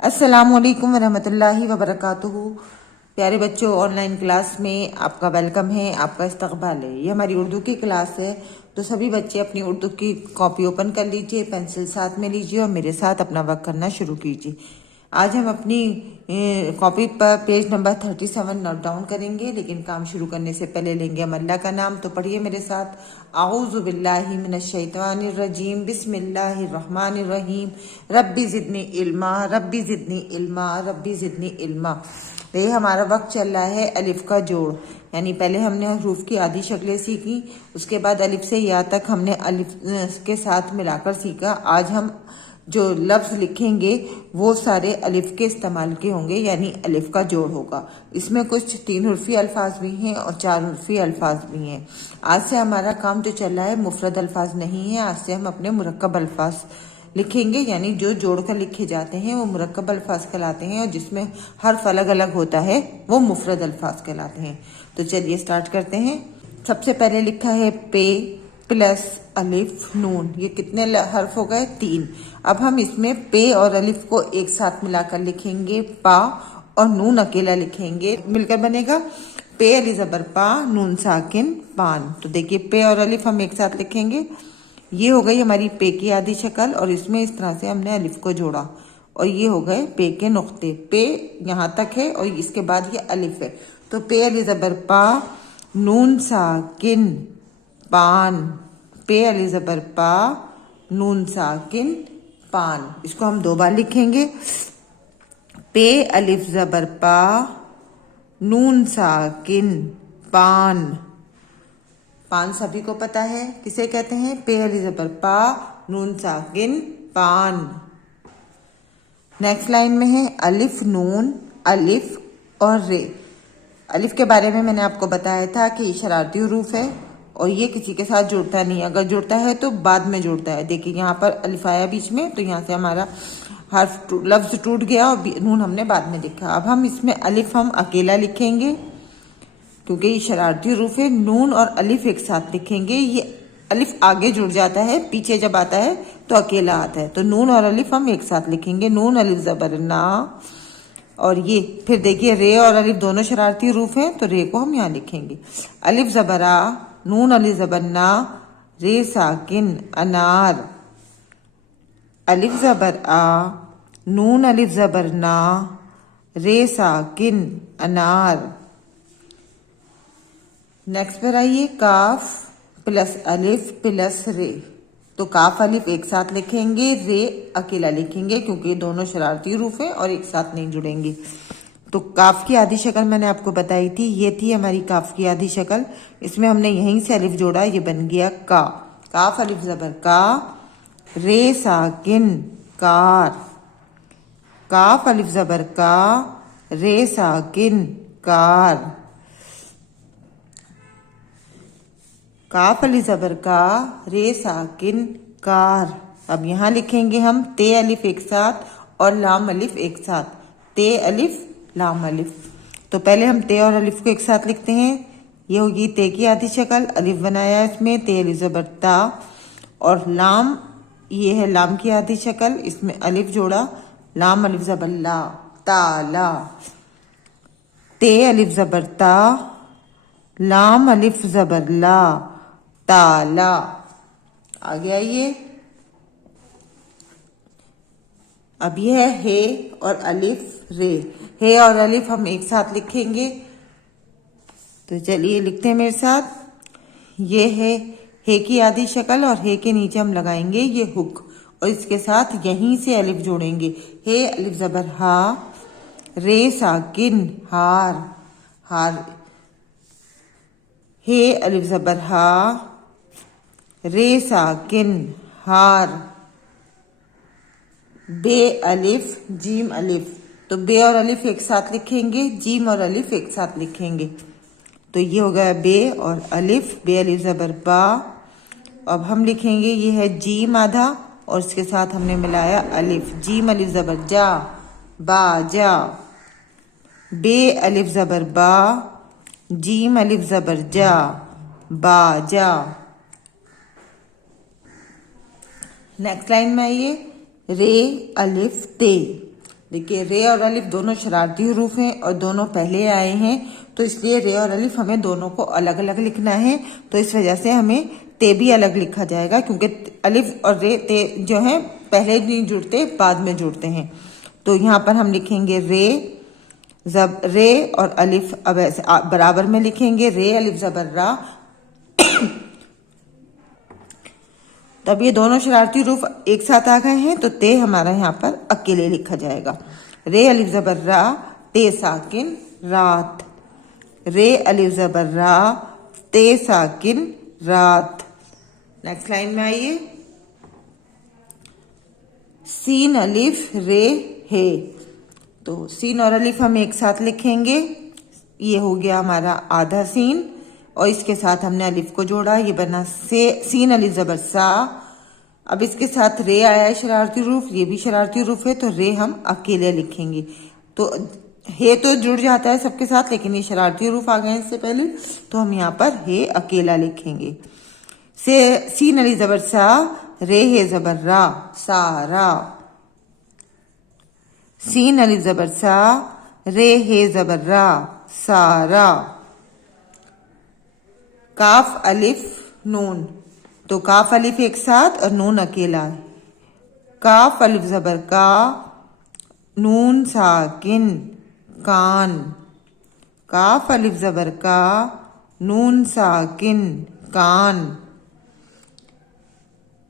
अस्सलामुअलैकुम वरहमतुल्लाहि वबरकातुहू। प्यारे बच्चों, ऑनलाइन क्लास में आपका वेलकम है, आपका इस्तकबाल है। ये हमारी उर्दू की क्लास है, तो सभी बच्चे अपनी उर्दू की कॉपी ओपन कर लीजिए, पेंसिल साथ में लीजिए और मेरे साथ अपना वर्क करना शुरू कीजिए। आज हम अपनी कॉपी पर पेज नंबर 37 नोट डाउन करेंगे, लेकिन काम शुरू करने से पहले लेंगे हम अल्लाह का नाम। तो पढ़िए मेरे साथ। आऊज़ु बिल्लाहि मिनश शैतानिर रजीम, बिस्मिल्लाहिर रहमानिर रहीम। रब्बी ज़िदनी इल्मा, रब्बी ज़िदनी इल्मा, रब्बी ज़िदनी इल्मा। तो ये हमारा वक्त चल रहा है अलिफ का जोड़, यानी पहले हमने हरूफ की आधी शक्लें सीखी, उसके बाद अलिफ से या तक हमने अलिफ के साथ मिलाकर सीखा। आज हम जो लफ्ज लिखेंगे वो सारे अलिफ के इस्तेमाल के होंगे, यानी अलिफ का जोड़ होगा। इसमें कुछ 3 हुर्फी अल्फाज भी हैं और 4 हुर्फी अल्फाज भी हैं। आज से हमारा काम जो चल रहा है मुफरद अल्फाज नहीं है, आज से हम अपने मुरक्कब अल्फाज लिखेंगे, यानी जो जोड़कर लिखे जाते हैं वो मुरक्कब अल्फाज कहलाते हैं, और जिसमें हर्फ अलग अलग होता है वो मुफरद अल्फाज कहलाते हैं। तो चलिए स्टार्ट करते हैं। सबसे पहले लिखा है पे प्लस अलिफ नून। ये कितने हर्फ हो गए? 3। अब हम इसमें पे और अलिफ को एक साथ मिलाकर लिखेंगे पा, और नून अकेला लिखेंगे, मिलकर बनेगा पे अली जबर पा, नून साकिन पान। तो देखिए पे और अलिफ हम एक साथ लिखेंगे। ये हो गई हमारी पे की आधी शक्ल, और इसमें इस तरह से हमने अलिफ को जोड़ा, और ये हो गए पे के नुक्ते। पे यहाँ तक है और इसके बाद ये अलिफ है। तो पे अली जबर पा, नून साकिन पान। पे अली जबर पा, नून साकिन पान। इसको हम 2 बार लिखेंगे। पे अलिफ जबर पा, नून साकिन पान। पान सभी को पता है किसे कहते हैं? पे अली जबर पा, नून साकिन पान। नेक्स्ट लाइन में है अलिफ नून अलिफ और रे। अलिफ के बारे में मैंने आपको बताया था कि शरारती हरूफ है और ये किसी के साथ जुड़ता नहीं है, अगर जुड़ता है तो बाद में जुड़ता है। देखिए यहाँ पर अलिफ आया बीच में, तो यहाँ से हमारा हर्फ लफ्ज टूट गया और नून हमने बाद में लिखा। अब हम इसमें अलिफ हम अकेला लिखेंगे, क्योंकि ये शरारती हरूफ है। नून और अलिफ एक साथ लिखेंगे। ये अलिफ आगे जुड़ जाता है, पीछे जब आता है तो अकेला आता है। तो नून और अलिफ हम एक साथ लिखेंगे, नून अलिफ जबर ना। और ये फिर देखिए रे और अलिफ दोनों शरारती हरूफ हैं, तो रे को हम यहाँ लिखेंगे। अलिफ जबरा, नून अलिफ जबर ना, रे साकिन अनार। अलिफ जबर आ, नून अलिफ जबर ना, रे साकिन अनार। नेक्स्ट पर आइए काफ प्लस अलिफ प्लस रे। तो काफ अलिफ एक साथ लिखेंगे, रे अकेला लिखेंगे, क्योंकि ये दोनों शरारती हरूफ है और एक साथ नहीं जुड़ेंगे। तो काफ की आधी शक्ल मैंने आपको बताई थी, ये थी हमारी काफ की आधी शक्ल। इसमें हमने यहीं से अलिफ जोड़ा, ये बन गया का। काफ अलिफ जबर का, रे साकिन कार। काफ अलिफ जबर का, रे साकिन कार। काफ अली जबर का, रे साकिन कार। अब यहाँ लिखेंगे हम ते अलिफ एक साथ और लाम अलिफ एक साथ। ते अलिफ लाम अलिफ। तो पहले हम ते और अलिफ को एक साथ लिखते हैं। ये होगी ते की आधी शक्ल, अलिफ बनाया इसमें, ते अलिफ जबर ता। और लाम, ये है लाम की आधी शक्ल, इसमें अलिफ जोड़ा, लाम अलिफ जबर ला, ताला। ते अलिफ जबर ता, लाम अलिफ जबर ला, ताला। आगे आइए। अब यह है और अलिफ रे। है और अलिफ हम एक साथ लिखेंगे, तो चलिए लिखते हैं मेरे साथ। ये है की आधी शक्ल, और है के नीचे हम लगाएंगे ये हुक, और इसके साथ यहीं से अलिफ जोड़ेंगे। है अलिफ जबर हा, रे साकिन हार हार। हे अलिफ जबर हा, रे साकिन हार। बे अलिफ जीम अलिफ। तो बे और अलिफ एक साथ लिखेंगे, जीम और अलिफ एक साथ लिखेंगे। तो ये हो गया बे और अलिफ, बे अलिफ जबर बा। अब हम लिखेंगे ये है जीम आधा, और इसके साथ हमने मिलाया अलिफ। जीम अलिफ जबर जा, बा जा। बे अलिफ जबर बा, जीम अलिफ जबर जा, बा जा। नेक्स्ट लाइन में आइए। रे अलिफ ते। देखिए रे और अलिफ दोनों शरारती हरूफ हैं और दोनों पहले आए हैं, तो इसलिए रे और अलिफ हमें दोनों को अलग अलग लिखना है। तो इस वजह से हमें ते भी अलग लिखा जाएगा, क्योंकि अलिफ और रे ते जो है पहले नहीं जुड़ते, बाद में जुड़ते हैं। तो यहाँ पर हम लिखेंगे रे जब रे और अलिफ अब ऐसे बराबर में लिखेंगे, रे अलिफ जबर रा। तब ये दोनों शरारती हरूफ एक साथ आ गए हैं, तो ते हमारा यहाँ पर अकेले लिखा जाएगा। रे अलिफ जबर रा, ते साकिन रात। रे अलिफ जबर रा, ते साकिन रात। नेक्स्ट लाइन में आइए, सीन अलिफ रे हे। तो सीन और अलिफ हम एक साथ लिखेंगे। ये हो गया हमारा आधा सीन और इसके साथ हमने अलिफ को जोड़ा, ये बना से सीन अलिफ जबर सा। अब इसके साथ रे आया है शरारती हरूफ, ये भी शरारती हरूफ है, तो रे हम अकेले लिखेंगे। तो हे तो जुड़ जाता है सबके साथ, लेकिन ये शरारती हरूफ आ गए इससे पहले, तो हम यहाँ पर हे अकेला लिखेंगे। से सीन अलिफ जबर सा, रे हे जबर रा, सारा। सीन अलिफ जबर सा, रे हे जबर रा, सारा। काफ अलिफ नून, तो काफ अलिफ एक साथ और नून अकेला। काफ अलिफ जबर का, नून साकिन कान। काफ अलिफ जबर का, नून साकिन कान।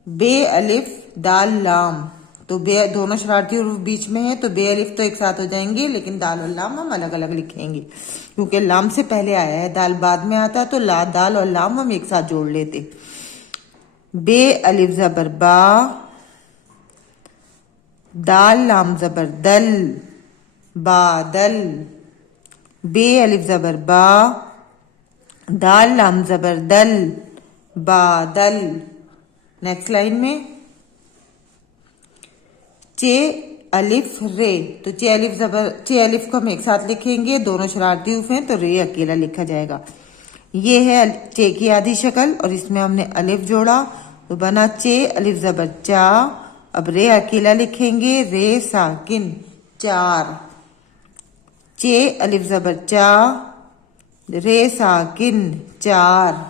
बे अलिफ दाल लाम, तो बे दोनों शरारती हरूफ बीच में है, तो बे अलिफ तो एक साथ हो जाएंगे, लेकिन दाल और लाम हम अलग अलग लिखेंगे, क्योंकि लाम से पहले आया है, दाल बाद में आता है, तो दाल और लाम हम एक साथ जोड़ लेते। बे अलिफ जबर बा, दाल लाम जबर दल, बादल। बे अलिफ जबर बा, दाल लाम जबर दल, बादल। नेक्स्ट लाइन में चे अलिफ रे, तो चे अलिफ को हम एक साथ लिखेंगे, दोनों शरारती हरूफ हैं, तो रे अकेला लिखा जाएगा। ये है चे की आधी शक्ल और इसमें हमने अलिफ जोड़ा, तो बना चे अलिफ जबर चा। अब रे अकेला लिखेंगे, रे साकिन चार। चे अलिफ जबर चा, रे साकिन चार।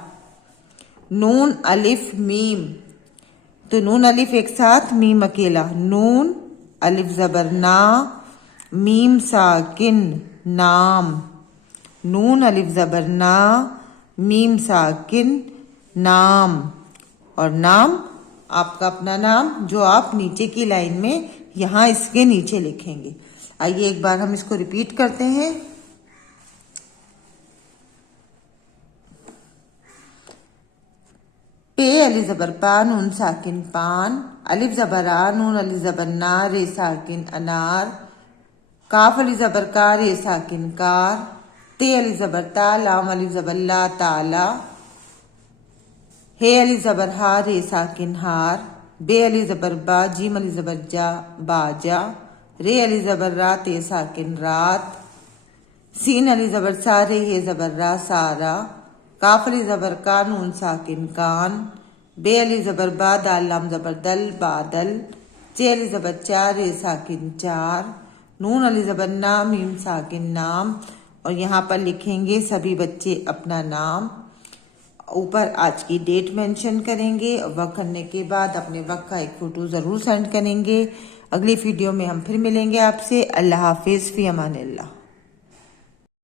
नून अलिफ मीम, तो नून अलिफ एक साथ, मीम अकेला। नून अलिफ जबर ना, मीम साकिन नाम। नून अलिफ जबर ना, मीम साकिन नाम। और नाम आपका अपना नाम, जो आप नीचे की लाइन में यहाँ इसके नीचे लिखेंगे। आइए एक बार हम इसको रिपीट करते हैं। पे अलिफ जबर पा, नून साकिन पान। अलिफ जबर आ, नून अलिफ जबर ना, रे साकिन अनार। काफ अलिफ जबर का, रे साकिन कार। ते अलिफ जबर ता, लाम अलिफ जबर ला, ताला। हे अलिफ जबर हा, रे साकिन हार। बे अलिफ जबर बा, जीम अलिफ जबर जा, बाजा। रे अलिफ जबर रा, ते साकिन रात। सीन अलिफ जबर सा, रे हे जबर रा, सारा। काफ अलिफ जबर का, नून साकिन कान। बे अलिफ जबर बा, दाल लाम जबर दल, बादल। चे अलिफ जबर चा, रे साकिन चार। नून अलिफ जबर ना, मीम साकिन नाम। और यहाँ पर लिखेंगे सभी बच्चे अपना नाम। ऊपर आज की डेट मेंशन करेंगे। वक्त करने के बाद अपने वक्त का एक फोटो जरूर सेंड करेंगे। अगली वीडियो में हम फिर मिलेंगे आपसे। अल्लाह हाफिज, फी अमानिल्लाह।